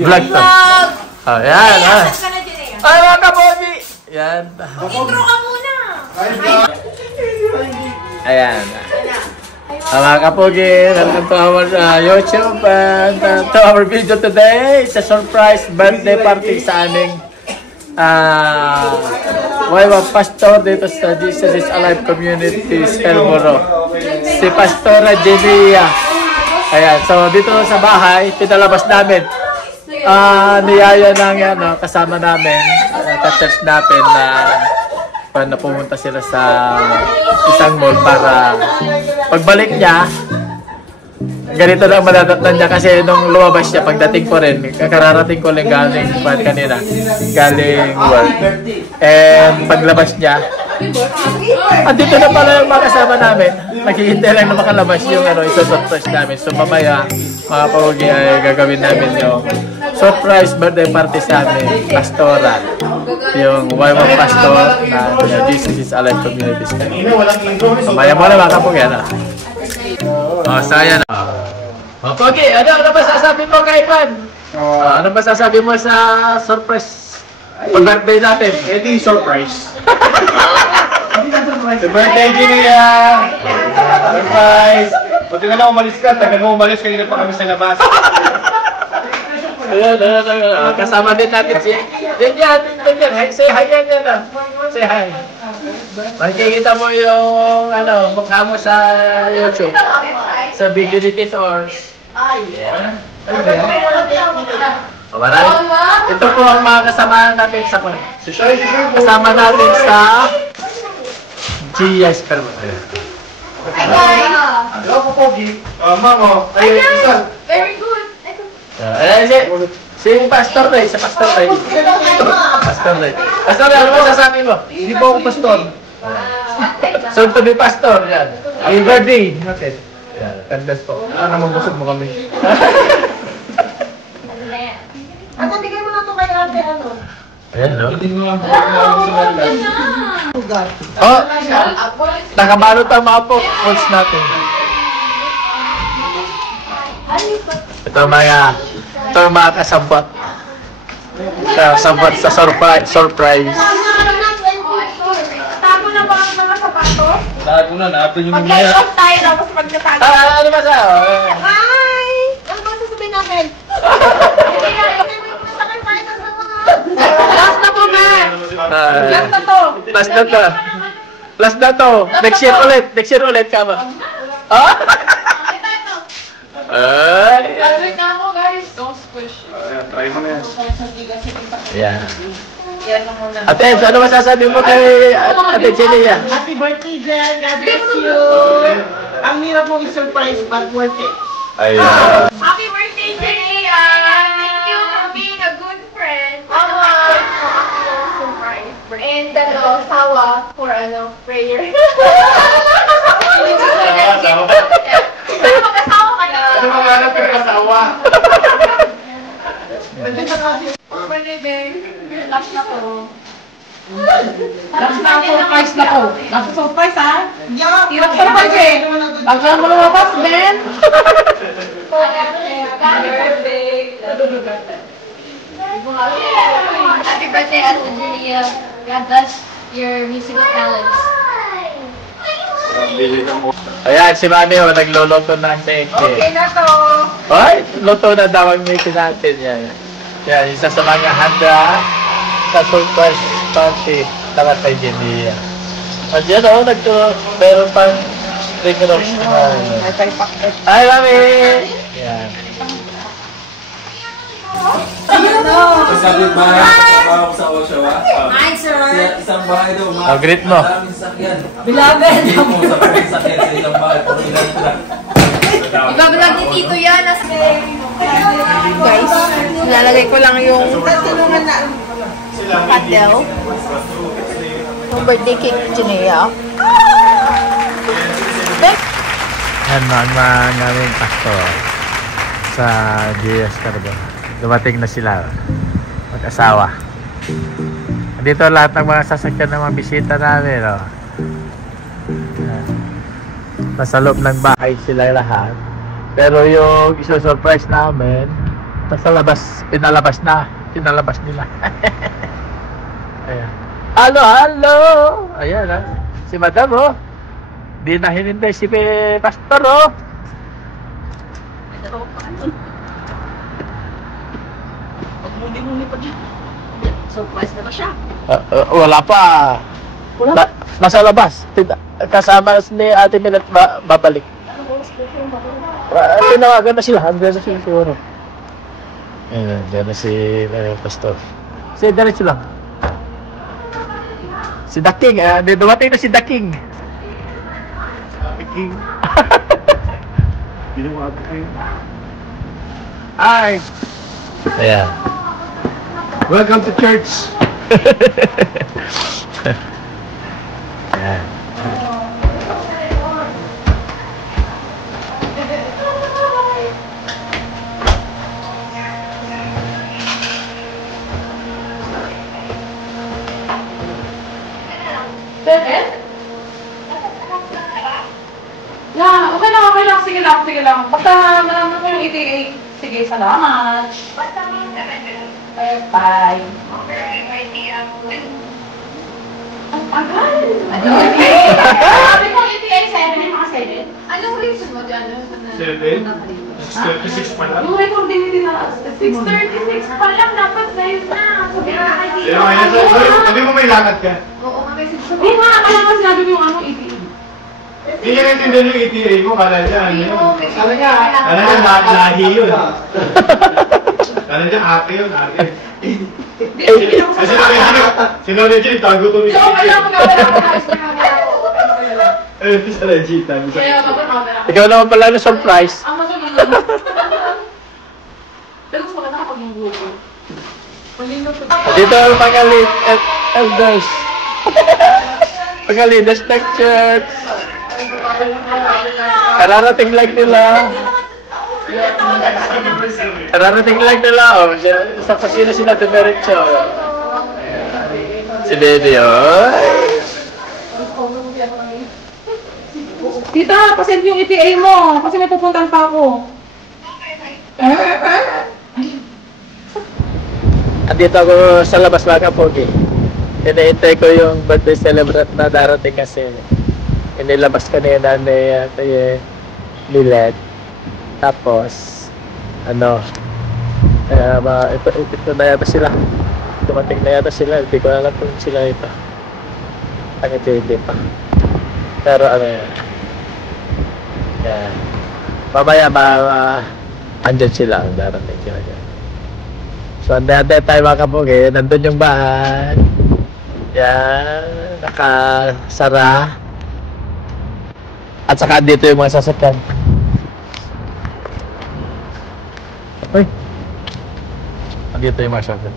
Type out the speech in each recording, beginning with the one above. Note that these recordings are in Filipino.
Vlog to. Oh, yan. Ay, mga kapogi! Yan. Intro ka muna! Ayan. Mga kapogi, welcome to our YouTube and to our video today. It's a surprise birthday party sa aming pastor dito sa Jesus is Alive Community Scarborough. Si Pastora Jenia. Ayan, so dito sa bahay, pinalabas namin. Niyaya ng kasama namin, ka-church natin na pumunta sila sa isang mall para pagbalik niya, ganito lang madadatnan niya kasi nung lumabas siya, pagdating ko rin, kararating ko lang galing galing work. And paglabas niya, andito na pala yung mga kasama namin. Naghihintay lang na makalabas yung isa-surprise namin. So mamaya, mga kapogi, ay gagawin namin yung surprise birthday party sa amin, pastoral. Yung wife of pastor na Jesus is Alive Community Scarborough. Mamaya mo na mga kapogi, saya na. Pogi, ano ba sasabi mo kay Pan? Ano ba sasabi mo sa surprise pag-birthday natin? Hindi surprise. The birthday niya. Surprise. Buti na lang umalis ka. Tagal mo umalis, kanina pa kami sa labas. Ayan, kasama din natin si Daniel. Say hi yan. Say hi. Makikita mo yung mukha mo sa YouTube. Sa video ni Tito. Yeah. Ito po ang mga kasama natin sa kasama natin sa GS Scarborough. Hello po, Pogi. Mamo. Very good. Si Pastor Ray, Pastor Ray. Pastor Ray, ano masasabi mo? Hindi po ako pastor. Soon to be pastor, yan. Happy birthday. Natin. Tandas po. Namabusog mo kami. At nabigay mo na ito kay ate, Ayan, no? Hindi mo lang Oh, nakabalot ang mga phones natin. Ito mga kasabot. Kasabot sa surprise. Tago na ba ang mga sapatos? Tago na, na-upload yung mga. Mag-live tayo tapos magkatago. Ano ba sa? Hi! Ano ba sasabihin namin? Last na po, ma! Last na to! Last na to! Next year ulit ka ba? Ay! Graduate na ako, guys! Don't squish. Try mo na yan. Yan. Yan lang muna. Ate, ano masasabi mo kay Ate Jelia? Happy birthday, Jen! God bless you! Ang hirap mong i-surprise, but worth it. Ayan. Happy birthday, Jelia! Thank you for being a good friend. And sawa for prayer. Pero mag-asawa ka na. Ano mga anak yung kasawa? Birthday, babe. Last na po. Last na surprise na po. Last na surprise, ha? Hirap surprise eh. Baka mo lumabas, Ben. Happy birthday. Happy birthday, Ate Julia. God bless your musical talents. Ayan, si Mami nagluluto ng cake. Okay na to. Ay, luto na daw ang cake natin. Yan, isa sa mga handa sa surprise party para kay Jelia. At yan meron pang ring rocks. Hi, Mami! Yan. Sabi ba, ako sa Oshawa? Hi, sir. Isang bahay daw, Greet mo. maraming sakyan. Beloved. Hindi mo sa pagkakas sakyan sa isang bahay. Pag ilan sila. Ibablog ni Tito yan. Guys, nilalagay ko lang yung paddle. Yung birthday cake ni Jinea. Yan mga naming pastor sa GS Scarborough. Dumating na sila, mag-asawa. Dito lahat ng mga sasakyan ng mga bisita namin. Nasa loob ng bahay sila lahat. Pero yung isa-surprise namin, Nasa labas, pinalabas nila. Ayan. Halo! Ayan ha. Si Madam oh. Di na hinintay si Pastor oh. Muli-muli pa dyan. Surprise na ba siya? Wala pa. Nasa labas. Kasama ni Ate Minat babalik. Tinawagan na sila. Andiyan na sila siguro. Ayan, dyan na si Pastor. Diretso lang. Si The King. Dumating na si The King. The King. Ginawa ko kayo. Ay! Ayan. Welcome to church. Ayan. Yeah, okay lang. Sige lang. Basta malaman mo yung ETA. Sige, salamat. Bye. Ang tagal. Sabi ko ETA 7, yung mga 7. Anong reason mo dyan? 36 pa lang. Yung recording hindi na 6:36 pa lang. Dapat sa'yo na. Sabi na Sabi mo may lakad ka. Oo, message ko. Hindi nga, kaya nga sinabi mo yung ano, ETA. Hindi niya naintindihan yung ETA mo. Kala niya, ano yun? Kala niya, lahi yun. Kala niya, ate yun, ate. Kasi sinunod niya, itago to ni So, wala ko na. ito sa legit, tago sa... Kaya ako na. Ikaw naman pala na surprise. Ang masunod. Pero gusto ko na kapag yung buko. Dito ang mga elders. Mga leaders ng church. Kararating lang nila. Oh. Sa kusina sila dumiretso. Si Baby, oh. Tita, pasend yung ETA mo. Kasi may pupuntan pa ako. Andito ako sa labas mga pogi. Inaintay ko yung birthday celebrant na darating kasi inilabas kanina ni Lilet. Tapos ito na yata sila. Dumating na yata sila. Hindi ko alam kung sila ito. Hindi pa. Pero yan. Mamaya andyan sila. Darating sila dyan. So, andyan tayo mga kapogi. Nandun yung bahay. Yan. Nakasara. At saka dito yung mga sasakyan. Uy. Andito yung mga sasakyan.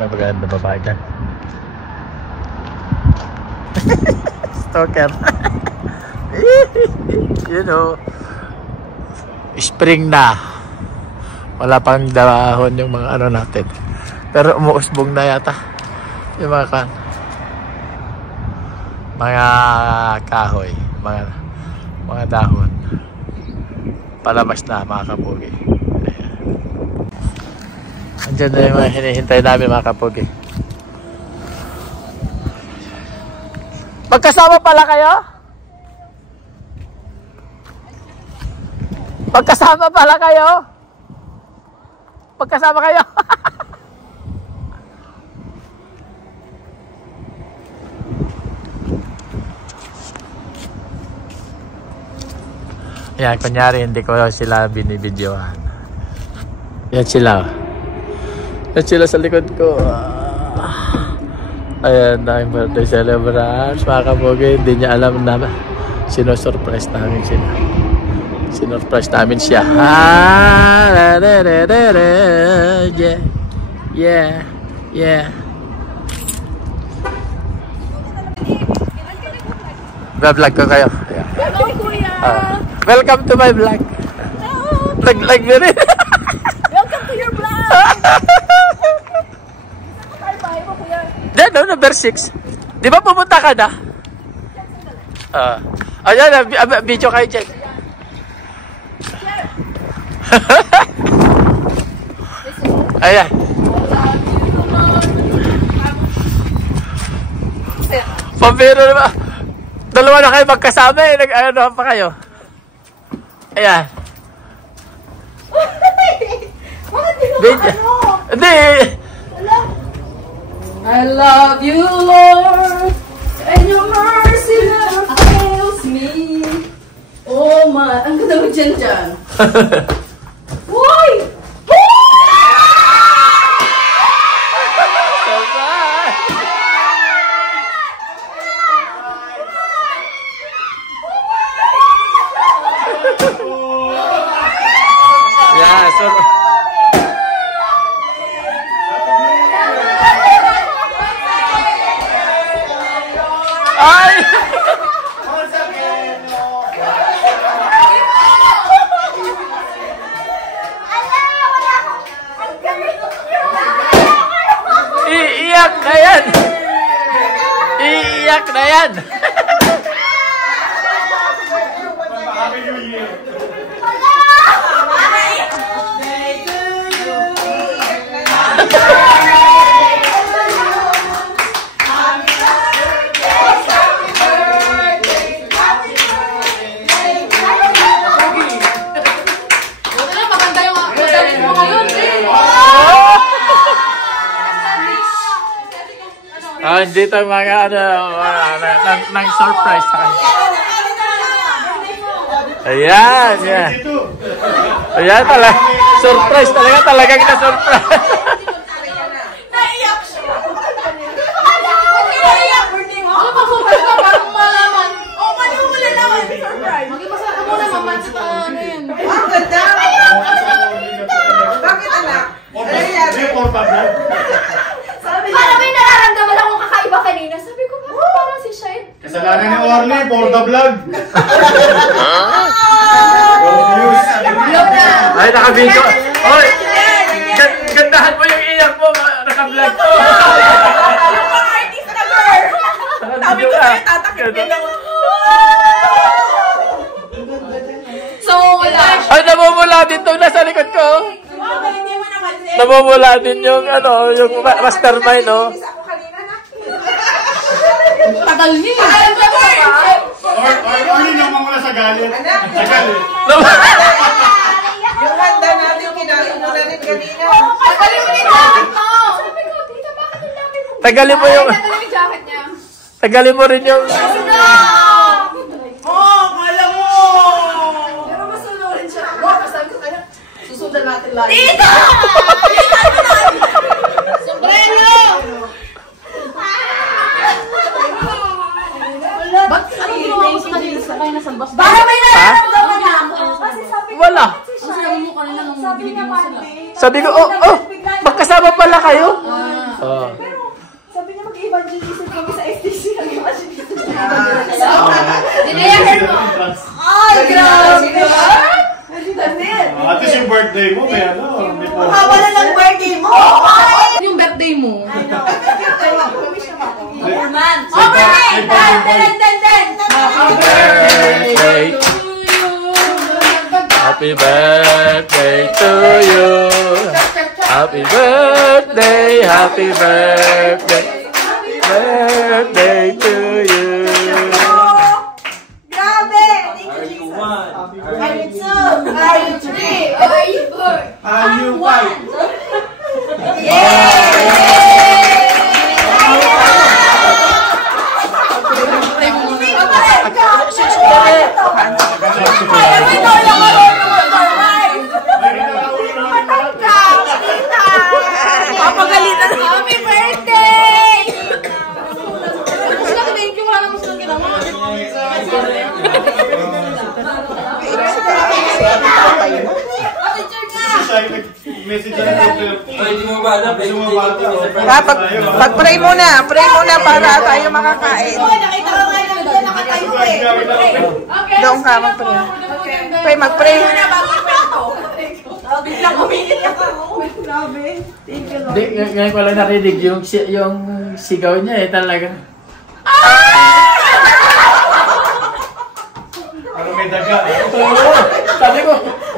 May maganda babae dyan. Stalker. You know. Spring na. Wala pang dahon yung mga ano natin. Pero umuusbong na yata. Yung mga kahoy. Mga dahon. Palabas na mga kapogi. Andiyan na yung mga hinihintay namin mga kapogi. Magkasama pala kayo? Magkasama pala kayo? Magkasama kayo? Yan, kunyari hindi ko sila binibidyohan. Yan sila. Yan sila sa likod ko. Ayan, na yung birthday celebrants. Mga kapogi, hindi niya alam na sinusurprise namin sila. Sinurprise namin siya. Yeah. Vlog ko kayo. Hello, Kuya! Welcome to my vlog. Like me rin. Welcome to your vlog! Bye-bye mo, Kuya. Diyan, number 6. Di ba pumunta ka na? Ayan, video kayo dyan. Ayan. Pambiro naman. Dalawa na kayo magkasama eh. Ano pa kayo? Ayan. Bakit di Hindi. I love you, Lord, and your mercy never fails me. Oh my, ang ganda mo dyan. Why? Yeah, so... Ay! Iiyak na yan! Iiyak na yan! Dito mga ng surprise sa kanya. Ayan, yan. Ayan talaga. Surprise talaga. Talagang na-surprise. Naiyak siya. Naiyak. Ano pa surprise ka? Parang malaman. O, maniwala naman. Surprise. Magipasa ka muna, mama. Ano yun? Ang ganda. Bakit anak? Parang may nararamdaman akong kakaiba kanina. Sabi ko, parang si Shine. Kasalanan ni Orly, for the vlog. Ay, naka-video. Oy! Gandahan mo yung iyak mo. Naka-vlog ko. Yung mga artist na girl. Sabi ko sa'yo, tatakit nila. So, wala. Ay, namumula din to. Nasa likod ko. Hindi mo naman eh. Namumula din yung, yung mastermind, no? Tagal niya. Orly naman mula sa galit. Sa galit. Yung handa natin, kinain mo na rin kanina. Tagalin mo yung jacket mo! Sabi ko, tita, bakit ang dami mong... Tagalin mo yung... Tagalin yung jacket niya. Tagalin mo rin yung... Oh, kala mo! Pero masunurin siya. Sabi ko kaya, susundan natin lang. Tita! Sombrero! Ba't ano ginawa mo sa kanina? Sakay na sa bus? Para may nararamdaman na ako. Kasi sabi ko, Wala. Kasi sabi mo kanina nung binigyan mo sila. Sabi ko, magkasama pala kayo? Oh. sabi niya mag-evangelism kami sa FTC. Nag-evangelism. Dinayahan mo. Ay, grabe ka! At least yung birthday mo, may ano. Wala ng birthday mo! Yung birthday mo. Overman! Overman! Happy birthday to you. Happy birthday, happy birthday. Birthday to you. Grabe! Are you one? Are you two? Are you three? Are you four? Are you white? Papagalitan. Happy birthday! Sila thank you, wala naman silang ginawa. Message na rin. Ay, di mo ba alam? Gusto mo ba ito? Pag-pray muna para tayo makakain. Nakita ko nga lang dyan, nakatayo eh. Doon ka, mag-pray. Pray, mag-pray. Biglang umiiyak ako. Grabe. Thank you, Lord. Hindi, ngayon ko lang narinig yung sigaw niya eh, talaga. Ano may daga? Oo, sabi ko,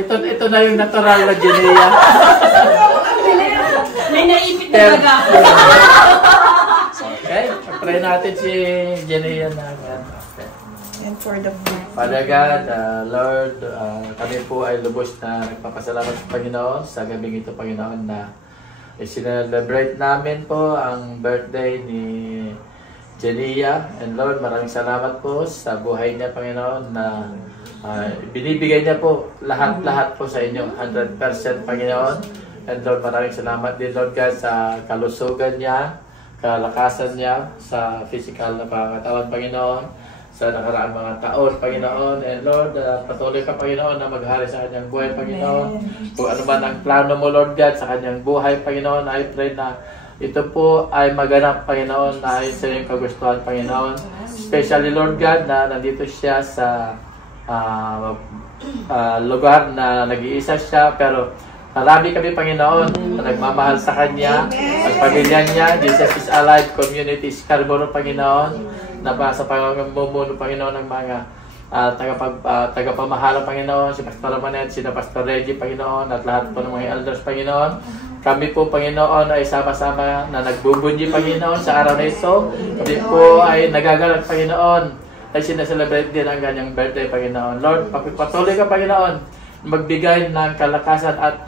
ito na yung natural na Jenia. May naipit talaga. Okay, pray natin si Jenia na. And for the food. Father God, Lord, kami po ay lubos na nagpapasalamat sa Panginoon sa gabing ito, Panginoon, na i-celebrate namin po ang birthday ni Jenia. And Lord, maraming salamat po sa buhay niya, Panginoon, na binibigay niya po lahat-lahat po sa inyo, 100%, Panginoon. And Lord, maraming salamat din, Lord God, sa kalusugan niya, kalakasan niya, sa physical na pangatawan, Panginoon, sa nakaraang mga taon, Panginoon. And Lord, patuloy ka, Panginoon, na maghari sa kanyang buhay, Panginoon. Kung ano man ang plano mo, Lord God, sa kanyang buhay, Panginoon, I pray na ito po ay maganap, Panginoon, na ayon sa iyong kagustuhan, Panginoon. Especially, Lord God, na nandito siya sa lugar na nag-iisa siya, pero marami kami, Panginoon, na nagmamahal sa kanya, ang pamilya niya, Jesus is Alive Community Scarborough, Panginoon, na sa pangmumuno, Panginoon, ng mga tagapamahala, Panginoon, si Pastor Manet, si Pastor Reggie, Panginoon, at lahat po ng mga elders, Panginoon. Kami po, Panginoon, ay sama-sama na nagbubunyi, Panginoon, sa araw na ito. Kami po ay nagagalak, Panginoon, ay sinaselebrate din ang ganyang birthday, Panginoon. Lord, patuloy ka, Panginoon, magbigay ng kalakasan at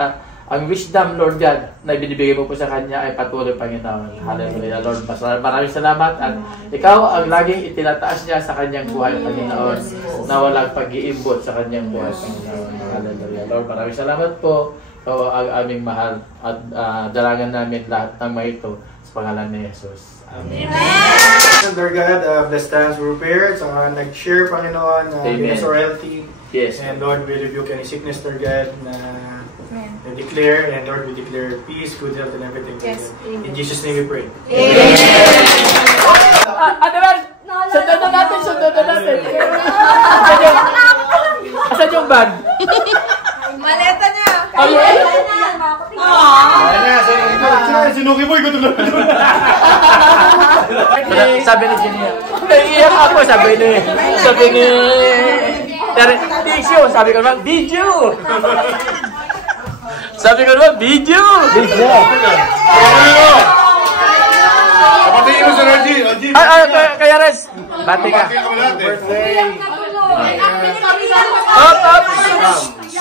ang wisdom, Lord God, na binibigay mo po sa kanya ay patuloy, Panginoon. Hallelujah, Lord. Maraming salamat at ikaw ang laging itinataas niya sa kanyang buhay, Panginoon, na walang pag-iimbot sa kanyang buhay, Panginoon. Hallelujah, Lord. Maraming salamat po. Ikaw ang aming mahal at dalangan namin lahat ng mga ito sa pangalan ni Jesus. Amen. Lord God, bless times were prepared. So, nag-share, Panginoon, goodness or healthy. Yes. And Lord, we rebuke any sickness, Lord God, na declare, and Lord, we declare peace, good health, and everything. Yes. In Jesus' name we pray. Amen. Ano ba? Sundan na natin. Asan yung bag? Maleta niya. Sinuki mo, ikaw tulad. Sabi ni Jenia. Naiiyak ako, sabi ni Video, sabi ko naman, video! Sabi ko naman, video! Kapatid mo sa Reggie. Kaya Res, bati ka.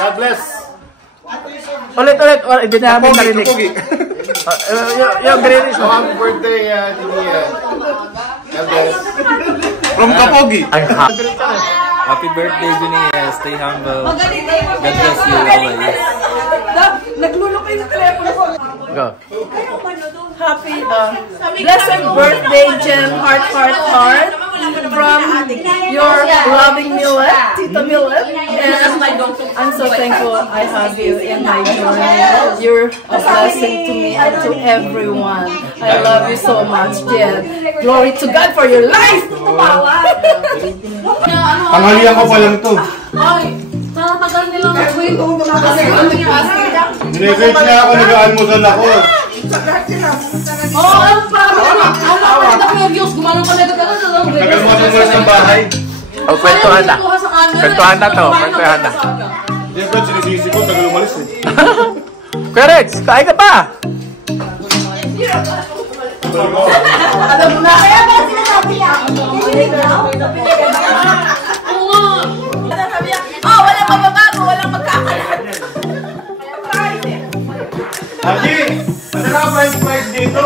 God bless. Ulit, hindi namin narinig. Yung greenies mo. Happy birthday, Jenia. God bless. From Kapogi. Happy birthday, Jenia. Stay humble. God bless you always. Naglulukay sa telepono ko. Go. Happy, blessed birthday, Jen, heart, from your loving Millet, Tita Millet. And I'm so thankful I have you in my journey. You're a blessing to me and to everyone. I love you so much, Jen. Glory to God for your life! Tanghalian ko pa lang to. Ay, nakatagal nilang nag-wait. Nire-reach na ako, nag-almusal ako. Oo, parang yung views, gumanong pa na Nag-almusal ng bahay. O, kwentuhan na. Kwentuhan na to, kwentuhan na. Hindi, bro, sinisisi ko, tagal umalis eh. Kuya Rex, kain ka pa! Alam mo na. Kaya ba sinasabi niya? Oh, walang mababago, walang magkakalat. Haji, ano na ang price dito?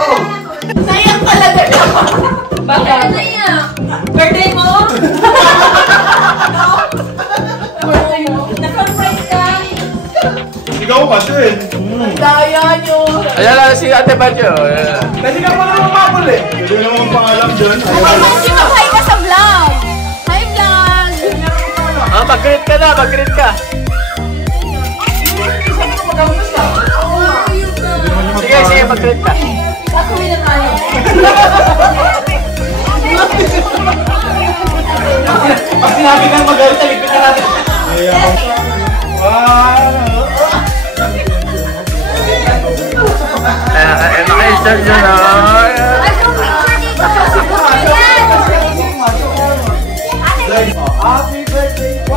Naiyak talaga na. Bakit? Naiyak. Birthday mo? Birthday mo? Naka-price ka. Ikaw pa din. Daya nyo. Ayan lang si Ate Badyo. Kasi ka pa naman mapul eh. Kasi naman ang pangalam dyan. Hi ka sa vlog. Hi vlog. Mag-greet ka na, mag-greet ka. Sige, mag-greet ka. Kakuwi na tayo. Pag sinabi kang magalit, talikpit na natin. Naka-insert nyo na. Happy birthday!